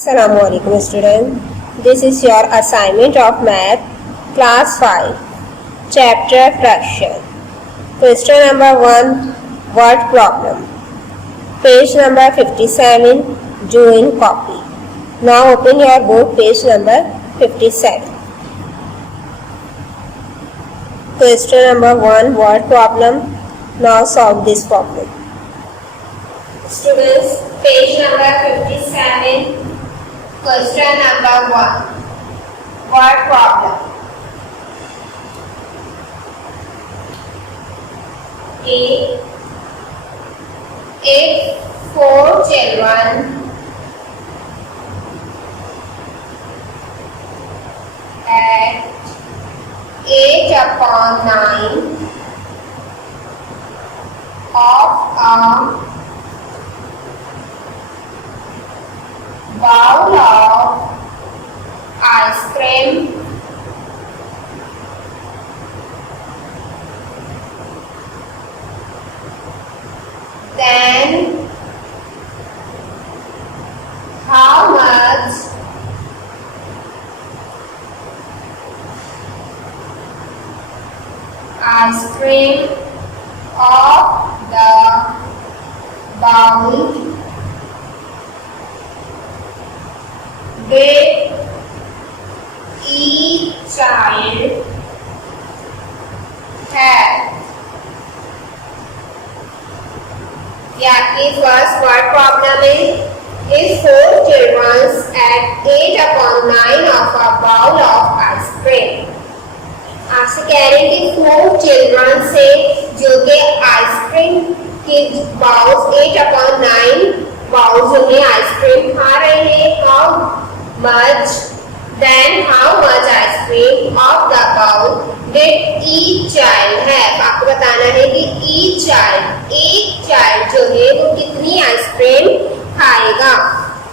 Assalamualaikum student. This is your assignment of math class 5 chapter fraction. Question number 1 word problem. Page number 57. Join copy. Now open your book page number 57. Question number 1 word problem. Now solve this problem. Students, page number 57. Question number 1 word problem. If 4 children at 8/9 of a bowl of ice cream then how much ice cream of the bowl did each child have? ये आपकी first word problem है. If 4 children at 8/9 of a bowl of ice cream. आपसे कह रहे हैं कि 4 children से जो कि आइसक्रीम के बाउल्स 8/9 बाउल्स में आइसक्रीम खा रहे हैं. How much ice cream of the bowl did each child have? आपको बताना है कि each child एक चाइल्ड जो है वो कितनी आइसक्रीम खाएगा.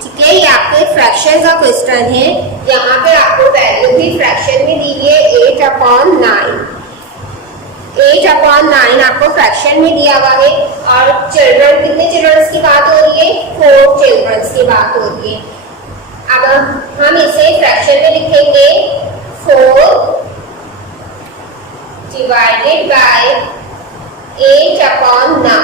ठीक है, ये आपके फ्रैक्शन का क्वेश्चन है. यहाँ पे आपको वैल्यू भी फ्रैक्शन में दी है 8/9. 8/9 आपको फ्रैक्शन में दिया हुआ है. और चिल्ड्रन कितने चिल्ड्रंस की बात हो रही है? 4 चिल्ड्रंस की बात हो रही है. अब हम इसे फ्रैक्शन में लिखेंगे 4 डिवाइडेड बाय 8/9.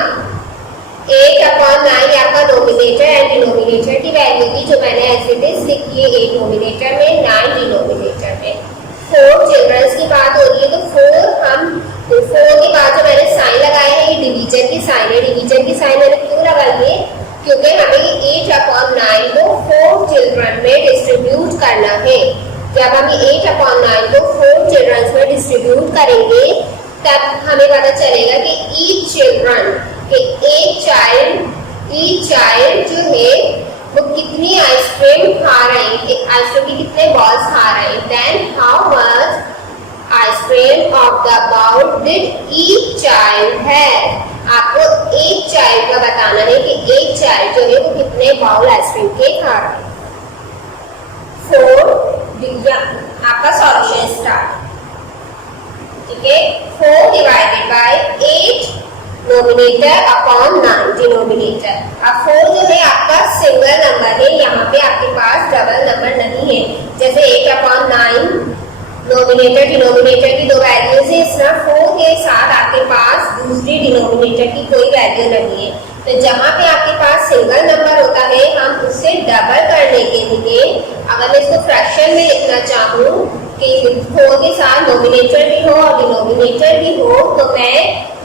8/9 ये आपका नोमिनेटर एंड डिनोमिनेटर की वैल्यू थी जो मैंने एज इट इज लिखी है. 8 नोमिनेटर में 9 डिनोमिनेटर में. 4 चिल्ड्रंस की बात हो रही है तो 4 के बाद जो मैंने साइन लगाया है ये डिवीजन की साइन है. डिवीजन की साइन मैंने क्यों लगाई है? क्योंकि हमें 8/9 को 4 चिल्ड्रन में डिस्ट्रीब्यूट करना है. जब हम 8/9 को 4 चिल्ड्रन में डिस्ट्रीब्यूट करेंगे तब हमें पता चलेगा कि ईच चाइल्ड जो है वो कितनी आइसक्रीम खा रहे हैं, आइसक्रीम की कितने बॉल्स खा रहे हैं. Then how much ice cream of the bowl did each child have. आपको एक चाइल्ड का बताना है कि एक चाइल्ड जो है वो कितने बाउल आइसक्रीम के खा रहा है. 4 आपका सॉल्यूशन स्टार्ट. ठीक है, 4 divided by 8 nominator upon 9 denominator. अब 4 जो है आपका सिंगल नंबर है. यहाँ पे आपके पास डबल नंबर नहीं है. जैसे 8/9 नोमिनेटर डिनोमिनेटर की 2 वैल्यूज है, इस तरह 4 के साथ आपके पास दूसरी डिनोमिनेटर की कोई वैल्यू नहीं है. तो जहाँ पे आपके पास सिंगल नंबर होता है हम उससे डबल करने के लिए अगर मैं इसको फ्रैक्शन में लिखना चाहूँ कि 4 के साथ नोमिनेटर भी हो और डिनोमिनेटर भी हो तो मैं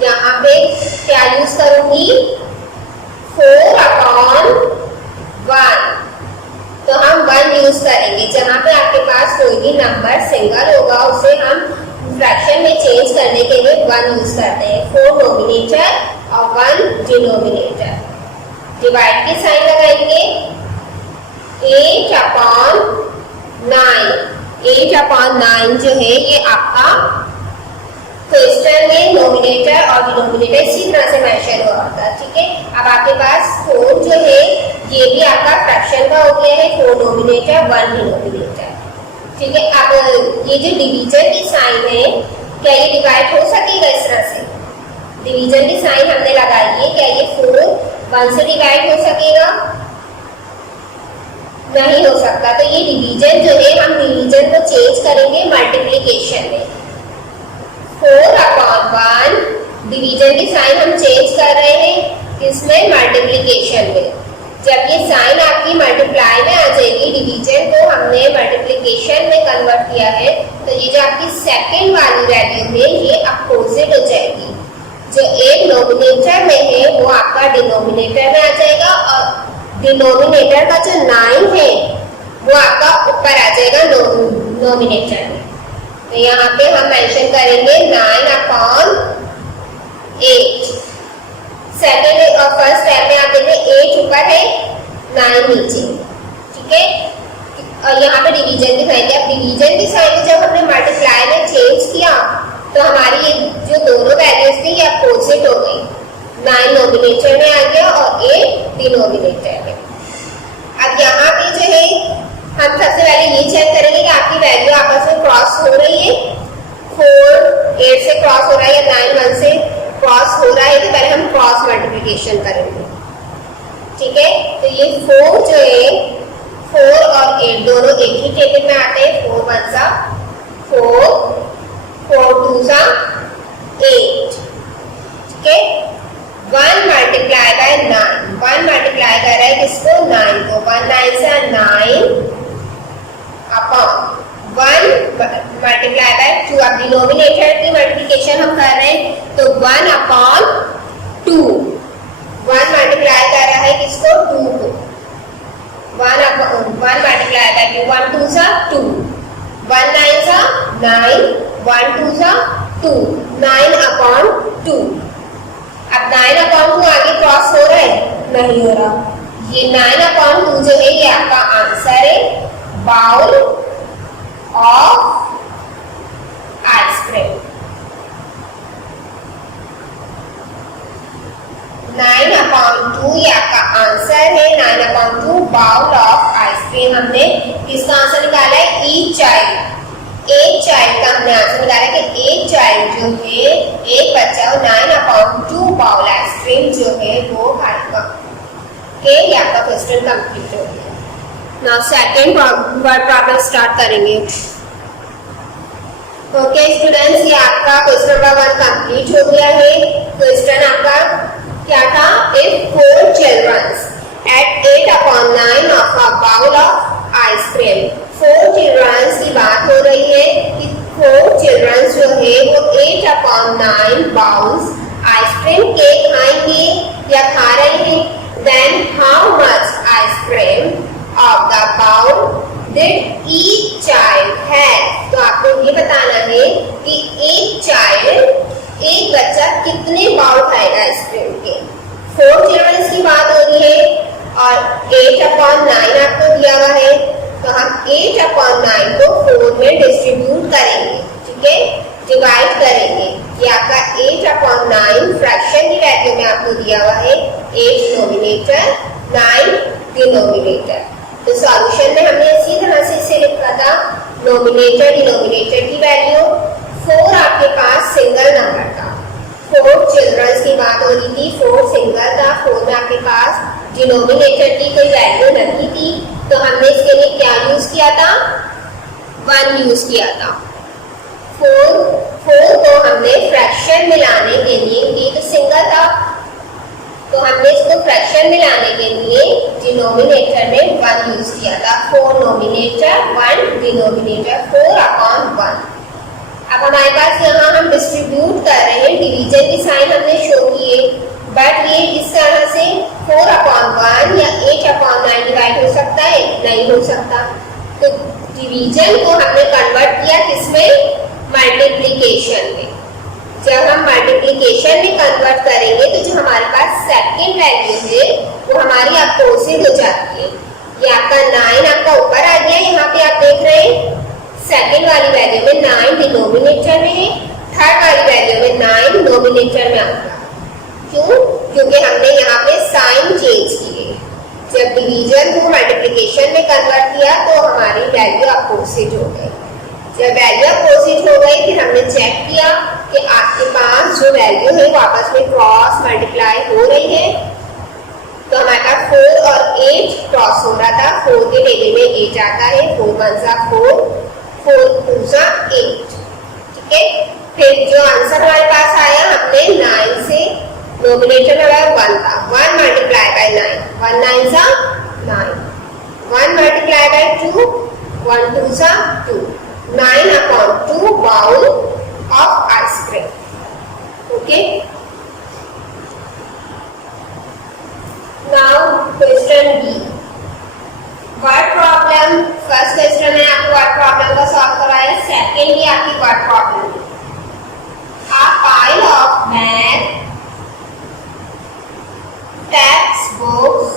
यहाँ पे क्या यूज करूंगी? 4/1. तो हम 1 यूज करेंगे. जहाँ पे आपके पास कोई भी नंबर सिंगल होगा उसे हम फ्रैक्शन में चेंज करने के लिए 1 यूज करते हैं. 4 नोमिनेटर और 1 डिनोमिनेटर. डिवाइड की साइन लगाएंगे. 8/9 जो है ये आपका क्वेश्चन में नोमिनेटर और डिनोमिनेटर इसी तरह से मेंशन हो रहा था. ठीक है, अब आपके पास 4 जो है ये भी आपका फ्रैक्शन का हो गया है. 4 नोमिनेटर 1 डिनोमिनेटर. ठीक है, अब ये जो डिवीजन की साइन है क्या ये डिवाइड हो सकेगा इस तरह से? डिवीजन की साइन हमने लगाई है, क्या ये 4 1 से डिवाइड हो सकेगा? नहीं हो सकता। तो ये डिवीजन जो है हम डिवीजन को चेंज करेंगे मल्टीप्लिकेशन में। 4/1 डिवीजन की साइन हम चेंज कर रहे हैं इसमें मल्टीप्लिकेशन में। जब ये साइन आपकी मल्टीप्लाई में आ जाएगी, डिवीजन को हमने मल्टीप्लिकेशन में कन्वर्ट किया है, तो ये जो आपकी सेकंड वाली वैल्यू है ये अपोजिट हो जाएगी। जो एक नोमिनेटर में है वो आपका डिनोमिनेटर में आ जाएगा और डिनोमिनेटर का जो 9 है वो आपका ऊपर आ जाएगा नोमिनेटर में। तो यहाँ पे हम मेंशन करेंगे 9/8। सेकेंड और फर्स्ट स्टेप में आप देख रहे हैं 8 ऊपर है 9 नीचे, ठीक है। और यहाँ पे डिवीजन दिखाई दिया। अब डिवीजन की साइन जब हमने मल्टीप्लाई में चेंज किया तो हमारी ये जो दोनों वैल्यूज थी ये अपोजिट हो गई। 9 नोमिनेटर में आ गया और 8 डिनोमिनेटर में। अब यहाँ पे जो है हम सबसे पहले ये चेक करेंगे कि आपकी वैल्यू आपस में क्रॉस हो रही है। 4 8 से क्रॉस हो रहा है या 9 1 से क्रॉस हो रहा है। तो पहले हम क्रॉस मल्टीप्लिकेशन करेंगे, ठीक है। तो ये 4 जो है 4 और 8 दोनों एक ही टेबल में आते हैं। 4 1 सा 4, 4 2 सा 8, ठीक है। 1 मल्टीप्लाई बाय 9, 1 मल्टीप्लाई कर रहा है किसको 9 को। 1 9 सा 9 अपॉन 1 मल्टीप्लाई बाय 2। अब डिनोमिनेटर की मल्टीप्लिकेशन हम कर रहे हैं तो 1/2। 1 मल्टीप्लाई कर रहा है किसको 2 को। 1 मल्टीप्लाई बाय 2, 1 2 सा 2, 1 9 सा 9, 1 2 सा 2, 9/2। अब 9/2 आगे क्रॉस हो रहा है, नहीं हो रहा। ये 9/2 जो है ये आपका आंसर है बाउल ऑफ आइसक्रीम। 9/2 ये आपका आंसर है। 9/2 बाउल ऑफ आइसक्रीम। हमने किसका आंसर निकाला है ईच चाइल्ड। एक चाइल्ड का हमने आंसर निकाला कि एक चाइल्ड जो है एक बच्चा 9/2 बाउल आइसक्रीम जो है वो खाएगा। ओके, ये आपका क्वेश्चन कंप्लीट हो गया। Now second word problem start करेंगे। ओके स्टूडेंट्स, ये आपका क्वेश्चन नंबर 1 कंप्लीट हो गया है। क्वेश्चन आपका क्या था? If 4 childrens ate 8/9 of a bowl of ice cream. 4 childrens की बात हो रही है कि 4 चिल्ड्रंस जो है वो 8/9 बाउल्स आइसक्रीम के खाएंगे या खा रहे हैं। Then how much ice cream of the bowl did each child have. तो आपको ये बताना है कि एक चाइल्ड एक बच्चा कितने बाउल खाएगा आइसक्रीम के। 4 चिल्ड्रंस की बात हो रही है और 8/9 आपको दिया हुआ है। तो हम 8/9 को 4 में डिस्ट्रीब्यूट करेंगे, ठीक है, डिवाइड करेंगे। ये आपका 8/9 फ्रैक्शन की वैल्यू में आपको दिया हुआ है। 8 नोमिनेटर 9 डिनोमिनेटर। तो सॉल्यूशन में हमने इसी तरह से इसे लिखा था। नोमिनेटर डिनोमिनेटर की वैल्यू 4 आपके पास सिंगल नंबर था। 4 चिल्ड्रंस की बात हो रही थी, 4 सिंगल था। 4 में आपके पास डिनोमिनेटर की कोई वैल्यू नहीं थी, तो हमने इसके लिए क्या यूज किया था? 1 यूज किया था। 4 को हमने फ्रैक्शन में लाने के लिए, ये तो सिंगल था, तो हमने इसको फ्रैक्शन में लाने के लिए डिनोमिनेटर में 1 यूज किया था। 4 नोमिनेटर 1 डिनोमिनेटर 4/1। अब हमारे पास यहाँ हम डिस्ट्रीब्यूट कर रहे हैं। डिवीजन की साइन हमने शो किए, बट ये इस तरह से 4/1 या 8/9 डिवाइड हो सकता है? नहीं हो सकता। तो डिवीजन को हमने कन्वर्ट किया किसमें? मल्टीप्लिकेशन में। जब हम मल्टीप्लिकेशन में कन्वर्ट करेंगे तो जो हमारे पास सेकंड वैल्यू है वो हमारी अपोजिट हो जाती है। ये आपका 9 आपका ऊपर आ गया। यहाँ पे आप देख रहे हैं सेकंड वाली वैल्यू में 9 डिनोमिनेटर में है, थर्ड वाली वैल्यू में 9 नोमिनेटर में आ गया। क्यों? क्योंकि हमने यहाँ पे साइन चेंज किए। जब डिवीजन को मल्टीप्लिकेशन में कन्वर्ट किया तो हमारी वैल्यू अपोजिट हो गई। जब वैल्यू अपोजिट हो गई फिर हमने चेक किया कि आपके पास जो वैल्यू है वो आपस में क्रॉस मल्टीप्लाई हो रही है। तो हमारे पास 4 और 8 क्रॉस हो रहा था। 4 के टेबल में 8 आता है, 4 1 सा 4, 4 2 सा 8। ठीक है, फिर जो आंसर हमारे पास आया, हमने 9 से नोमिनेटर हमारा 1 था, 1 मल्टीप्लाई बाय 9, 1 9 सा 9, 1 मल्टीप्लाई बाय 2, 1 2 सा 2, 9 upon 2 bowl of ice cream. Okay. Now question B. Word problem. First question में आपको word problem का सॉल्व कराया, सेकेंड भी आपकी word problem है। A pile of math textbooks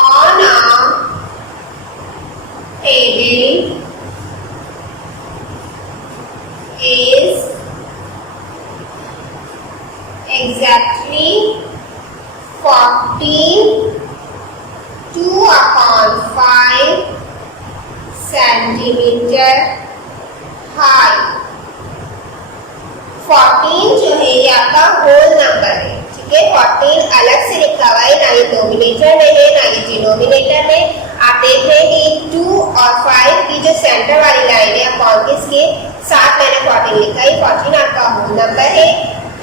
on a table is exactly 14 2/5 centimeter high। 14 जो है ये आपका होल नंबर है। ठीक है, 14 अलग से लिखा हुआ है, ना ये नोमिनेटर में है ना ये डिनोमिनेटर में। आप देख रहे हैं कि 2 और 5 की जो सेंटर वाली लाइन है अपॉन किसके साथ मैंने 14 लिखा है। 14 आपका होल नंबर है,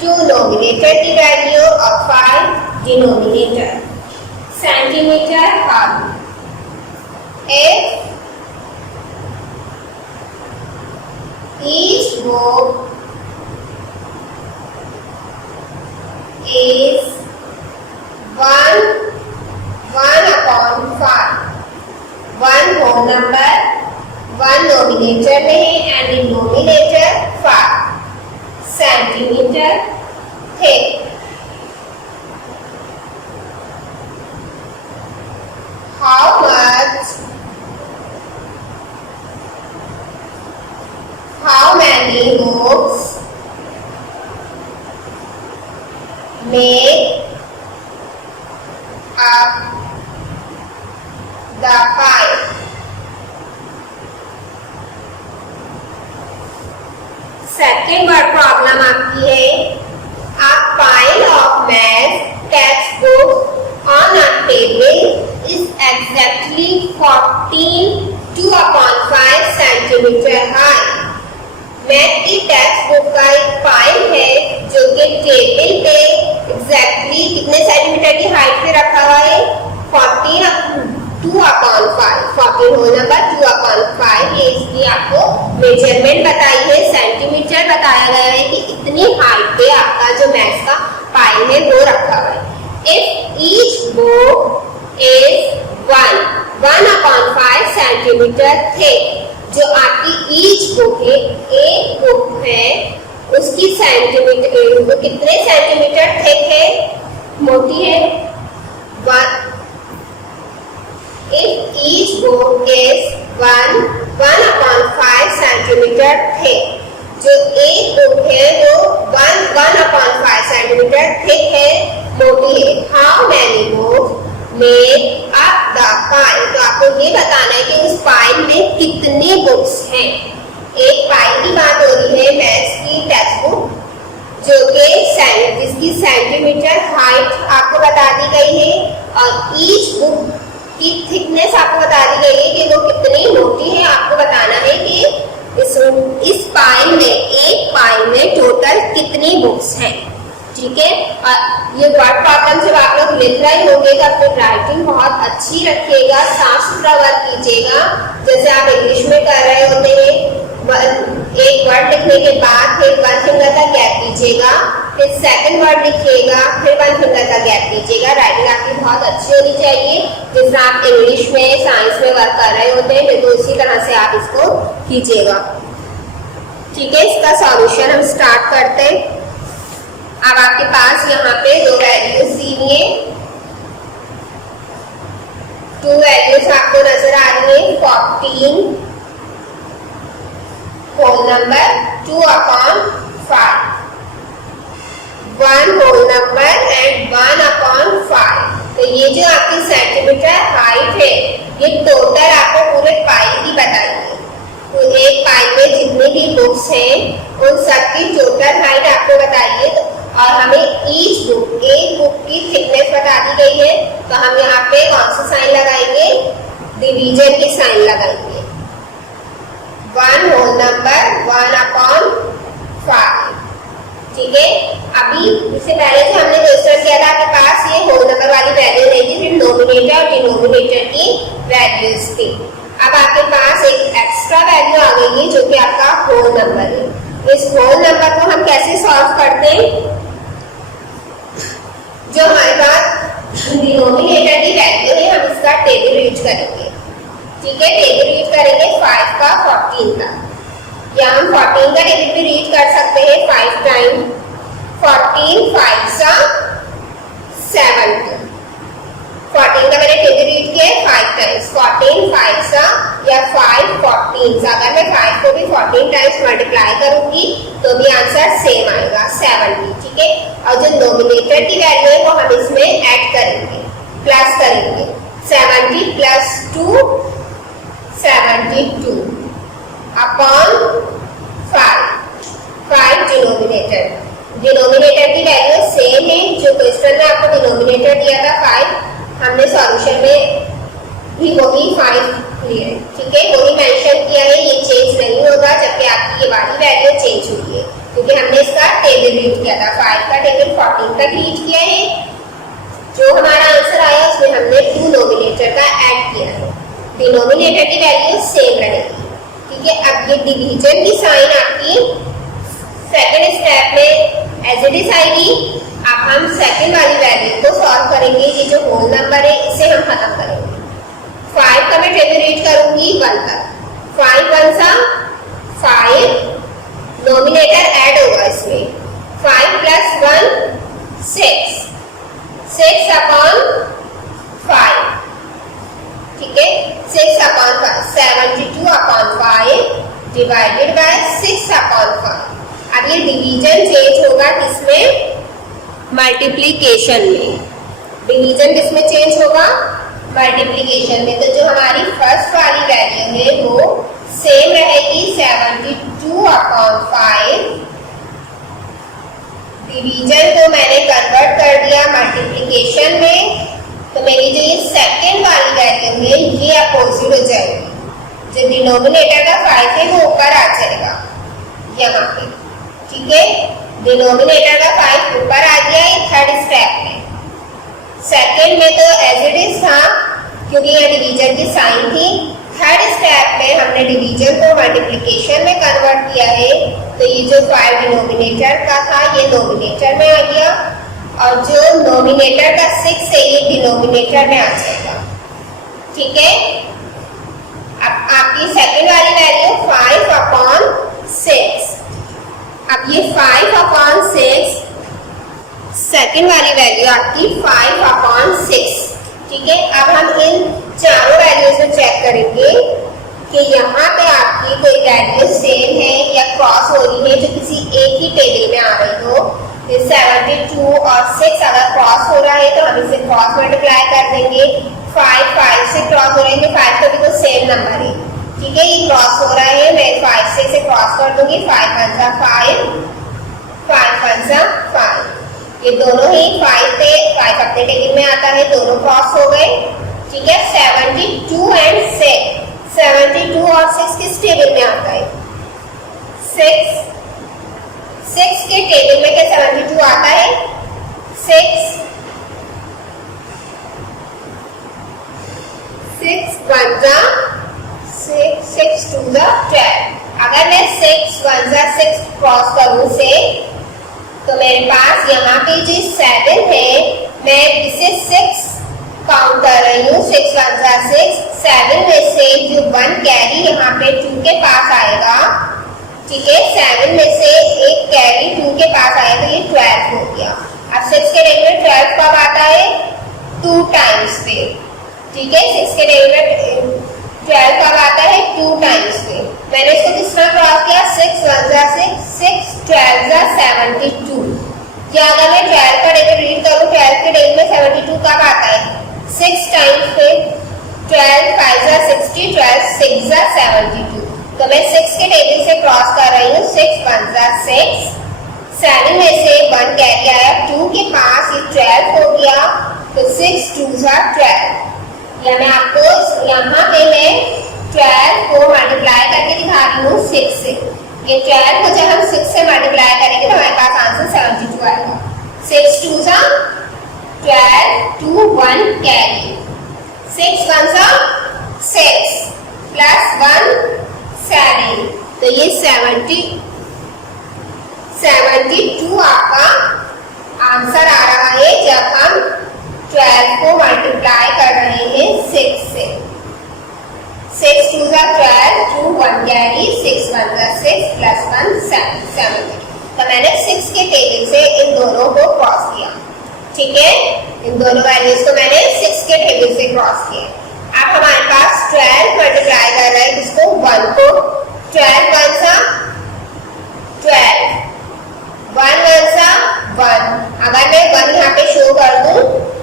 2 नोमिनेटर की वैल्यू और 5 denominator. Centimetre half, if each book is 1/5, 1 whole number, 1 nominator में है and denominator 5 centimeter thick। How many books make up the pile? Second word problem आपकी है, a pile of math textbooks on a table is exactly 14 2/5 centimeter high। Math की text book का एक pile है जो कि टेबल पे exactly कितने सेंटीमीटर की हाइट पे रखा हुआ है, 14 2/5, 14 होल नंबर 2/5। ये इसकी आपको मेजरमेंट बताई है, सेंटीमीटर बताया गया है कि इतनी हाइट पे आपका जो मैथ का पाइल है वो रखा हुआ है। If each book is 1/5 centimetre thick, जो आपकी ईच बुक है, एक बुक है उसकी सेंटीमीटर कितने सेंटीमीटर थिक है, मोटी है, 1। If each book is 1/5 centimetre thick, जो एक बुक है वो 1/5 सेंटीमीटर थिक है, मोटी है। How many books make up the pile? तो आपको ये बताना है कि उस पाइल में कितनी बुक्स हैं। एक पाइल की बात हो रही है मैथ्स की टेक्स्ट बुक जो कि जिसकी सेंटीमीटर हाइट आपको बता दी गई है और ईच बुक की थिकनेस आपको बता दी गई है कि वो कितनी मोटी है। आपको बताना है कि इस पाइल में, एक पाइल में टोटल कितनी बुक्स हैं। ठीक है, और ये वर्ड प्रॉब्लम जब आप लोग लिख रहे होंगे तो अपनी राइटिंग बहुत अच्छी रखिएगा, साफ सुथरा वर्क कीजिएगा। जैसे आप इंग्लिश में कर रहे होते हैं, एक वर्ड लिखने के बाद फिर 1 फिंगर का गैप दीजिएगा, फिर सेकंड वर्ड लिखिएगा, फिर 1 फिंगर का गैप दीजिएगा। राइटिंग आपकी बहुत अच्छी होनी चाहिए। जिस तरह आप इंग्लिश में, साइंस में वर्क कर रहे होते हैं तो उसी तरह से आप इसको कीजिएगा। ठीक है, इसका सॉल्यूशन हम स्टार्ट करते हैं। अब आपके पास यहाँ पे 2 वैल्यूज दी हुई है, 2 वैल्यूज आपको नजर आ रही है, 14 whole number 2/5, 1 whole number and 1/5। तो ये जो आपकी सेंटीमीटर हाइट है ये टोटल आपको पूरे पाइल की बताई है। तो एक पाइल में जितनी भी बुक्स हैं उन सबकी टोटल हाइट आपको बताइए, और हमें ईच बुक, एक बुक की थिकनेस बता दी गई है, तो हम यहाँ पे कौन सा साइन लगाएंगे? डिवीजन की साइन लगाएंगे। 1 होल नंबर 1/5, ठीक है। अभी इससे पहले जो हमने क्वेश्चन किया था, आपके पास ये होल नंबर वाली वैल्यू नहीं थी, फिर नोमिनेटर और डिनोमिनेटर की वैल्यूज थी। अब आपके पास एक एक्स्ट्रा वैल्यू आ गई है जो कि आपका होल नंबर है। इस होल नंबर को हम कैसे सॉल्व करते हैं? जो हमारे पास डिनोमिनेटर की वैल्यू है, हम इसका टेबल यूज करेंगे, ठीक है। टेबल यूज करेंगे 5 का 14 का, या हम 14 का टेबल भी रीड कर सकते हैं। 5 टाइम 14, 5 सा 70। 14 का मैंने टेबल रीड किया है 5 टाइम्स, 14 5 सा या 5 14। अगर मैं 5 को भी 14 टाइम्स मल्टीप्लाई करूंगी तो भी आंसर सेम आएगा 70, ठीक है। और जो नोमिनेटर की वैल्यू है वो हम इसमें ऐड करेंगे, प्लस करेंगे। 70 प्लस 2 72 अपॉन 5 डिनोमिनेटर। डिनोमिनेटर की वैल्यू सेम है, जो क्वेश्चन में आपको डिनोमिनेटर दिया था 5, हमने सॉल्यूशन में भी वही 5 लिया है, ठीक है। वही मेंशन किया है, ये चेंज नहीं होगा, जबकि आपकी ये वाली वैल्यू चेंज हुई है क्योंकि हमने इसका टेबल रीड किया था। 5 का टेबल 14 तक रीड किया है। जो हमारा आंसर आया उसमें हमने 2 नोमिनेटर का ऐड किया है। डिनोमिनेटर की वैल्यू सेम रहेगी, ठीक है। अब ये डिवीजन की साइन आपकी सेकंड स्टेप में एज इट इज आएगी। अब हम सेकंड वाली वैल्यू को सॉल्व करेंगे। ये जो होल नंबर है इसे हम खत्म करेंगे। 5 का मैं टेबल रीड करूंगी 1 तक। 5 1 सा 5, नोमिनेटर ऐड होगा इसमें 5 प्लस 1 6, 6 अपॉन 5, ठीक है। 6 upon 5 72 upon 5 divided by 6 upon 5। अब ये डिवीजन चेंज होगा किसमें? मल्टीप्लिकेशन में। डिवीजन किसमें चेंज होगा? मल्टीप्लिकेशन में। तो जो हमारी फर्स्ट वाली वैल्यू है वो सेम रहेगी 72 अपॉन 5। डिवीजन को मैंने कन्वर्ट कर दिया मल्टीप्लिकेशन में, तो मेरी जो ये सेकंड वाली वैल्यू है ये अपोजिट हो जाएगी। जो डिनोमिनेटर का 5 है वो ऊपर आ जाएगा यहाँ पे, ठीक है। डिनोमिनेटर का 5 ऊपर आ गया ये थर्ड स्टेप में। सेकंड में तो एज इट इज था क्योंकि ये डिवीजन की साइन थी। थर्ड स्टेप में हमने डिवीजन को मल्टीप्लिकेशन में कन्वर्ट किया है, तो ये जो 5 डिनोमिनेटर का था ये नोमिनेटर में आ गया, और जो नोमिनेटर का 6 है ये डिनोमिनेटर में आ जाएगा, ठीक है। अब आपकी सेकंड वाली वैल्यू 5 अपॉन 6। अब ये 5 अपॉन 6 सेकंड वाली वैल्यू आपकी 5 अपॉन 6, ठीक है। अब हम इन चारों वैल्यूज में चेक करेंगे कि यहाँ पे आपकी कोई वैल्यू सेम है या क्रॉस हो रही है जो किसी एक ही टेबल में आ रही हो। 72 और 6 अगर क्रॉस हो रहा है तो हम इसे क्रॉस मल्टीप्लाई कर देंगे। 5 से क्रॉस हो रहे हैं, 5 का भी तो सेम नंबर है, ठीक है। ये क्रॉस हो रहा है, मैं 5 से इसे क्रॉस कर दूंगी। 5 1 सा 5, 5 1 सा 5। ये दोनों ही 5 पे 5 अपने टेबल में आता है, दोनों क्रॉस हो गए, ठीक है। 72 एंड 6, 72 और 6 किस टेबल में आता है? 6 के टेबल में क्या 72 आता है? 6 1 सा 6, 6 2 सा 12। अगर मैं 6 1 सा 6 क्रॉस करूं से, तो मेरे पास यहाँ पे जो 7 है मैं इसे 6 काउंट कर रही हूँ। 6 1 सा 6, 7 में से जो 1 कैरी यहाँ पे 2 के पास आएगा, ठीक है। 7 में से एक कैरी 2 के पास आया तो ये 12 हो गया। अब 6 के डेल में 12 कब आता है? 2 टाइम्स पे, ठीक है। 6 के डेल में 12 कब आता है? 2 टाइम्स पे। मैंने इसको किस तरह क्रॉस किया? 6 1 सा 6, 6 12 सा 72। या अगर मैं 12 का डेल रीड करूँ, 12 के डेल में 72 कब आता है? 6 टाइम्स पे। 12 5 सा 60, 12 6 सा 72। तो मैं 6 के टेबल से क्रॉस कर रही हूँ। 6 1 जा 6, 7 में से 1 कैरी आया, 2 के पास ये 12 हो गया, तो 6 2 जा 12। या मैं आपको यहाँ पे मैं 12 को मल्टीप्लाई करके दिखा रही हूँ 6 से। ये 12 को जब हम 6 से मल्टीप्लाई करेंगे तो हमारे पास आंसर 72 आएगा। 6 2 जा 12, 2 1 कैरी, 6 1 जा 6 प्लस 1 7, तो ये 72 आपका आंसर आ रहा है जब हम 12 को मल्टीप्लाई कर रहे हैं 6 से। 6 2 जा 12, 2 1 कैरी, 6 1 जा 6 प्लस 1 7। तो मैंने 6 के टेबल से इन दोनों को क्रॉस किया, ठीक है। इन दोनों वैल्यूज को मैंने 6 के टेबल से क्रॉस किया। अब हमारे पास 12 मल्टीप्लाई कर रहा है किसको, 1 को। 12 1 सा 12, 1 1 सा 1। अगर मैं 1 यहाँ पे शो कर दूं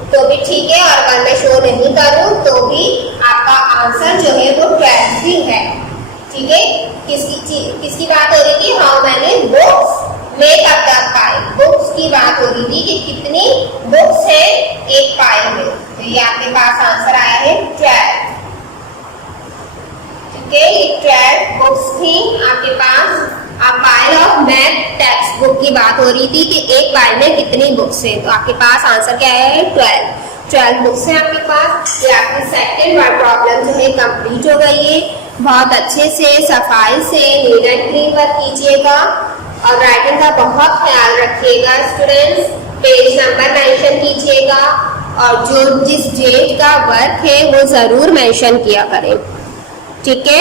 तो भी ठीक है, और 1 मैं शो नहीं करूं तो भी आपका आंसर जो है वो 12 ही है, ठीक है। किसकी बात हो रही थी, how many books make up the pi, books की बात हो रही थी कि कितनी बुक्स है एक पाई में। तो ये आपके पास आंसर आया है 12, ठीक है। ये 12 बुक्स थी आपके पास। अब pile of math text book की बात हो रही थी कि एक पाइल में कितनी बुक्स है, तो आपके पास आंसर क्या है 12 बुक्स है आपके पास। ये आपकी सेकंड वर्ड प्रॉब्लम जो है कंप्लीट हो गई है। बहुत अच्छे से सफाई से नीट एंड क्लीन वर्क कीजिएगा और राइटिंग का बहुत ख्याल रखिएगा स्टूडेंट्स। पेज नंबर मेंशन कीजिएगा और जो जिस डेट का वर्क है वो जरूर मेंशन किया करें, ठीक है।